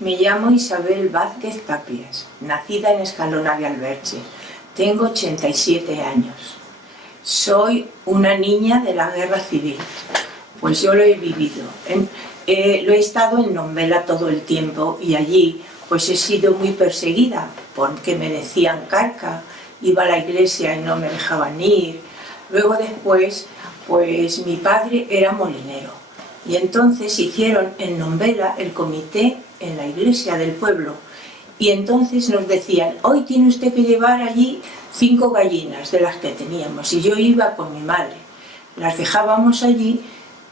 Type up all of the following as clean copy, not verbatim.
Me llamo Isabel Vázquez Tapias, nacida en Escalona de Alberche. Tengo 87 años. Soy una niña de la guerra civil, pues yo lo he vivido. Lo he estado en Nombela todo el tiempo y allí pues he sido muy perseguida porque me decían carca, iba a la iglesia y no me dejaban ir. Luego después, pues mi padre era molinero y entonces hicieron en Nombela el comité en la iglesia del pueblo y entonces nos decían, hoy tiene usted que llevar allí 5 gallinas de las que teníamos, y yo iba con mi madre, las dejábamos allí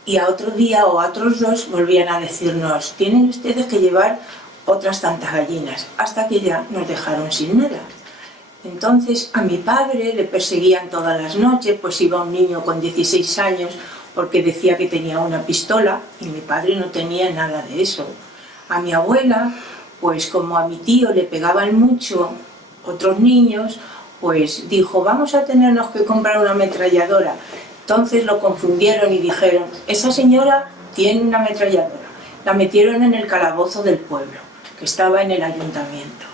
y a otro día o a otros 2 volvían a decirnos, tienen ustedes que llevar otras tantas gallinas, hasta que ya nos dejaron sin nada. Entonces a mi padre le perseguían todas las noches, pues iba un niño con 16 años porque decía que tenía una pistola y mi padre no tenía nada de eso. A mi abuela, pues como a mi tío le pegaban mucho otros niños, pues dijo, vamos a tenernos que comprar una ametralladora. Entonces lo confundieron y dijeron, esa señora tiene una ametralladora. La metieron en el calabozo del pueblo, que estaba en el ayuntamiento.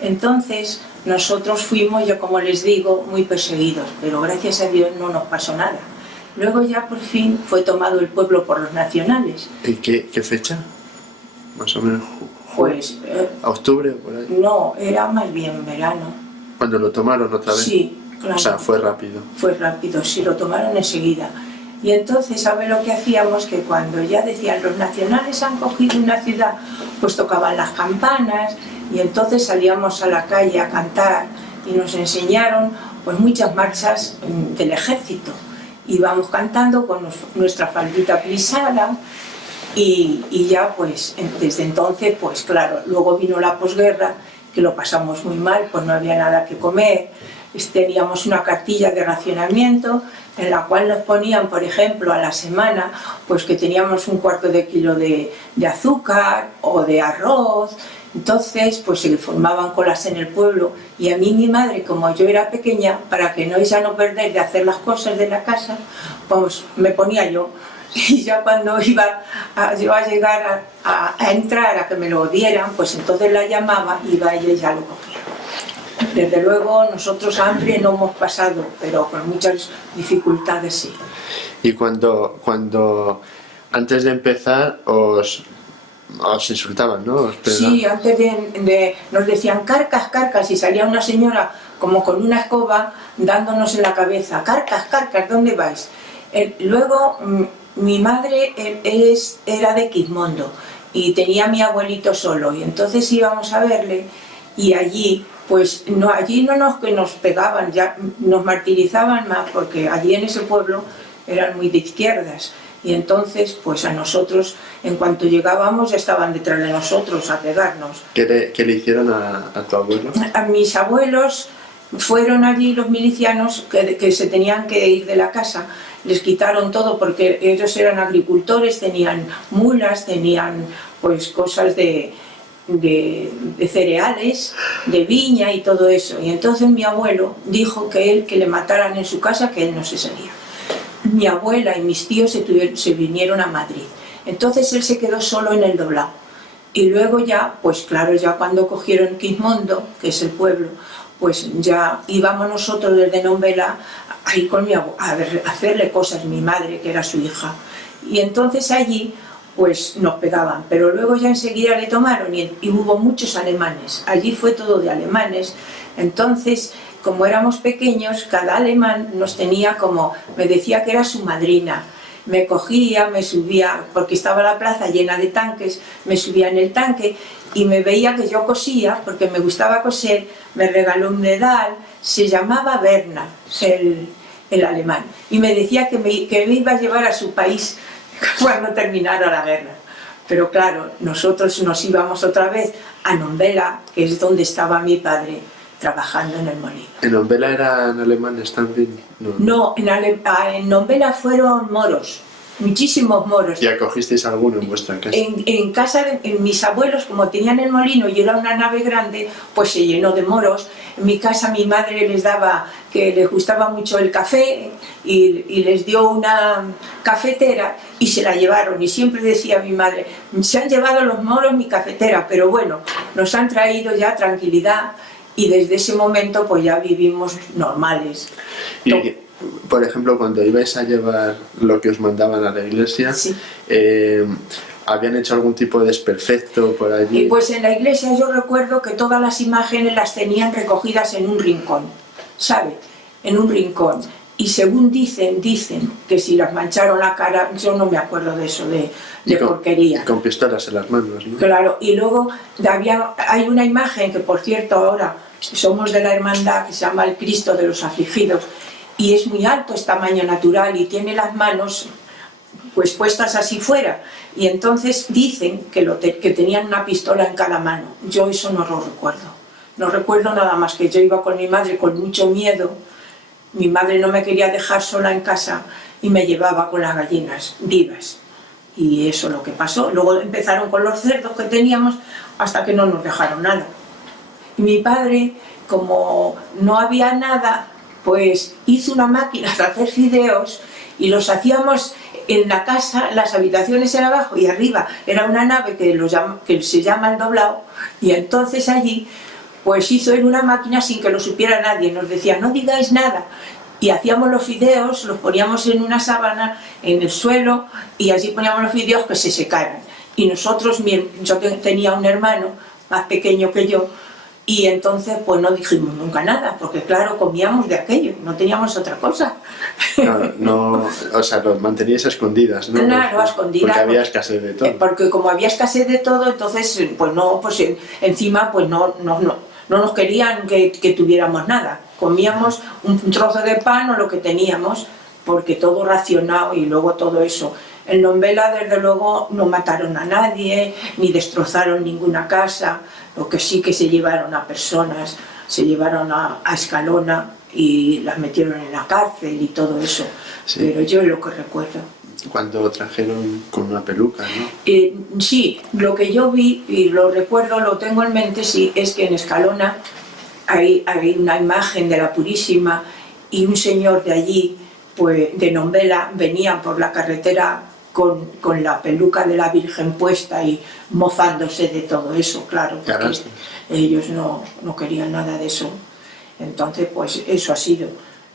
Entonces nosotros fuimos, yo como les digo, muy perseguidos, pero gracias a Dios no nos pasó nada. Luego ya por fin fue tomado el pueblo por los nacionales. ¿Y qué fecha? Más o menos. Pues... ¿A octubre o por ahí? No, era más bien verano. ¿Cuando lo tomaron otra vez? Sí, claro. O sea, fue rápido. Fue rápido, sí, lo tomaron enseguida. Y entonces, ¿sabe lo que hacíamos? Que cuando ya decían, los nacionales han cogido una ciudad, pues tocaban las campanas y entonces salíamos a la calle a cantar y nos enseñaron pues muchas marchas del ejército. Íbamos cantando con nuestra faldita plisada y ya pues desde entonces, pues claro, luego vino la posguerra, que lo pasamos muy mal, pues no había nada que comer. Teníamos una cartilla de racionamiento en la cual nos ponían, por ejemplo, a la semana, pues que teníamos un cuarto de kilo de azúcar o de arroz. Entonces, pues se formaban colas en el pueblo y a mí mi madre, como yo era pequeña, para que ella no perder de hacer las cosas de la casa, pues me ponía yo. Y ya cuando iba a llegar a entrar, a que me lo dieran, pues entonces la llamaba, iba ella y ya lo cogía. Desde luego nosotros hambre no hemos pasado, pero con muchas dificultades sí. Y cuando antes de empezar os insultaban, ¿no? Sí, antes nos decían carcas, carcas, y salía una señora como con una escoba dándonos en la cabeza, carcas, carcas, ¿dónde vais? Luego mi madre era de Quismondo y tenía a mi abuelito solo, y entonces íbamos a verle y allí pues no, allí no nos pegaban, ya nos martirizaban más porque allí en ese pueblo eran muy de izquierdas y entonces pues a nosotros en cuanto llegábamos ya estaban detrás de nosotros a pegarnos. ¿Qué le hicieron a tu abuelo? A mis abuelos fueron allí los milicianos que se tenían que ir de la casa, les quitaron todo porque ellos eran agricultores, tenían mulas, tenían pues cosas de cereales, de viña y todo eso. Y entonces mi abuelo dijo que le mataran en su casa, que él no se salía. Mi abuela y mis tíos se vinieron a Madrid. Entonces él se quedó solo en el Doblado. Y luego ya, pues claro, ya cuando cogieron Quismondo, que es el pueblo, pues ya íbamos nosotros desde Nombela ahí con mi abuela a hacerle cosas, mi madre, que era su hija. Y entonces allí pues nos pegaban, pero luego ya enseguida le tomaron y hubo muchos alemanes, allí fue todo de alemanes. Entonces, como éramos pequeños, cada alemán nos tenía como, me decía que era su madrina, me cogía, me subía, porque estaba la plaza llena de tanques, me subía en el tanque y me veía que yo cosía, porque me gustaba coser, me regaló un dedal, se llamaba Berna, el alemán, y me decía que me iba a llevar a su país cuando terminara la guerra. Pero claro, nosotros nos íbamos otra vez a Nombela, que es donde estaba mi padre trabajando en el molino. ¿En Nombela eran alemanes también? No, en Nombela fueron moros. muchísimos moros. ¿Y acogisteis alguno en vuestra casa? En casa de mis abuelos, como tenían el molino y era una nave grande, pues se llenó de moros. En mi casa mi madre les daba, que les gustaba mucho el café, y les dio una cafetera y se la llevaron. Y siempre decía mi madre, se han llevado los moros mi cafetera, pero bueno, nos han traído ya tranquilidad y desde ese momento pues ya vivimos normales. Y, por ejemplo, cuando ibais a llevar lo que os mandaban a la iglesia, Sí. ¿Habían hecho algún tipo de desperfecto por allí? Y pues en la iglesia yo recuerdo que todas las imágenes las tenían recogidas en un rincón, ¿sabe? En un rincón. Y según dicen que si las mancharon la cara, yo no me acuerdo de eso, de porquería. Y con pistolas en las manos, ¿no? Claro, y luego hay una imagen que, por cierto, ahora somos de la hermandad que se llama el Cristo de los Afligidos, y es muy alto, es tamaño natural y tiene las manos pues puestas así fuera, y entonces dicen que tenían una pistola en cada mano. Yo eso no lo recuerdo, no recuerdo nada más que yo iba con mi madre con mucho miedo. Mi madre no me quería dejar sola en casa y me llevaba con las gallinas vivas, y eso es lo que pasó. Luego empezaron con los cerdos que teníamos hasta que no nos dejaron nada. Y mi padre, como no había nada, pues hizo una máquina de hacer fideos y los hacíamos en la casa. Las habitaciones eran abajo y arriba era una nave que se llama el doblado, y entonces allí pues hizo él una máquina sin que lo supiera nadie. Nos decía, no digáis nada, y hacíamos los fideos, los poníamos en una sábana en el suelo y allí poníamos los fideos que se secaran. Y nosotros, yo tenía un hermano más pequeño que yo, y entonces pues no dijimos nunca nada, porque claro, comíamos de aquello, no teníamos otra cosa. No, o sea, lo manteníais a escondidas, ¿no? Claro, a escondidas. Porque había escasez de todo. Porque como había escasez de todo, entonces pues no, pues encima pues no nos querían que tuviéramos nada. Comíamos un trozo de pan o lo que teníamos, porque todo racionado, y luego todo eso. En Nombela, desde luego, no mataron a nadie, ni destrozaron ninguna casa. Lo que sí que se llevaron a personas, se llevaron a Escalona y las metieron en la cárcel y todo eso. Sí. Pero yo es lo que recuerdo. Cuando trajeron con una peluca, ¿no? Sí, lo que yo vi, y lo recuerdo, lo tengo en mente, sí, es que en Escalona hay una imagen de la Purísima, y un señor de allí, pues de Nombela, venía por la carretera con la peluca de la Virgen puesta y mozándose de todo eso, claro, porque ellos no querían nada de eso. Entonces, pues eso ha sido.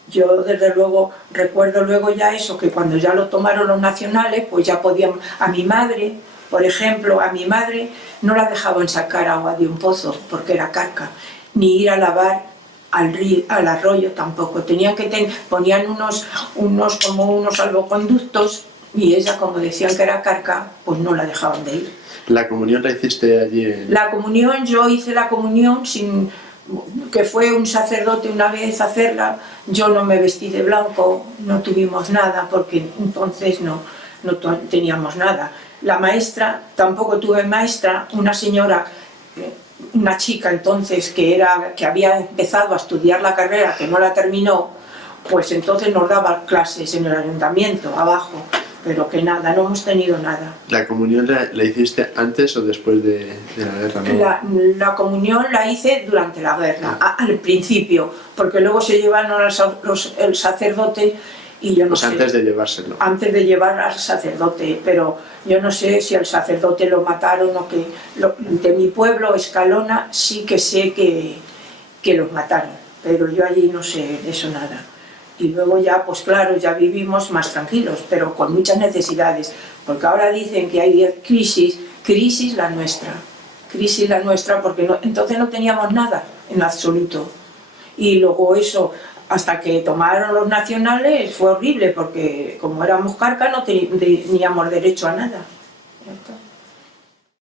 Yo, desde luego, recuerdo luego ya eso, que cuando ya lo tomaron los nacionales, pues ya podíamos... A mi madre, por ejemplo, a mi madre no la dejaban sacar agua de un pozo, porque era carca, ni ir a lavar al río, al arroyo tampoco. Tenían ponían como unos salvoconductos, y ella, como decían que era carca, pues no la dejaban de ir. ¿La comunión la hiciste allí? La comunión, yo hice la comunión sin... que fue un sacerdote una vez a hacerla. Yo no me vestí de blanco, no tuvimos nada, porque entonces no teníamos nada. La maestra, tampoco tuve maestra, una señora, una chica entonces que había empezado a estudiar la carrera, que no la terminó, pues entonces nos daba clases en el ayuntamiento, abajo, pero que nada, no hemos tenido nada. ¿La comunión la hiciste antes o después de la guerra? ¿No? La comunión la hice durante la guerra, al principio, porque luego se llevaron el sacerdote y yo no sé. Antes de llevárselo. Antes de llevar al sacerdote, pero yo no sé si al sacerdote lo mataron o que... de mi pueblo, Escalona, sí que sé que los mataron, pero yo allí no sé de eso nada. Y luego ya, pues claro, ya vivimos más tranquilos, pero con muchas necesidades, porque ahora dicen que hay crisis la nuestra, porque entonces no teníamos nada en absoluto. Y luego eso, hasta que tomaron los nacionales, fue horrible, porque como éramos carcas no teníamos derecho a nada. ¿Cierto?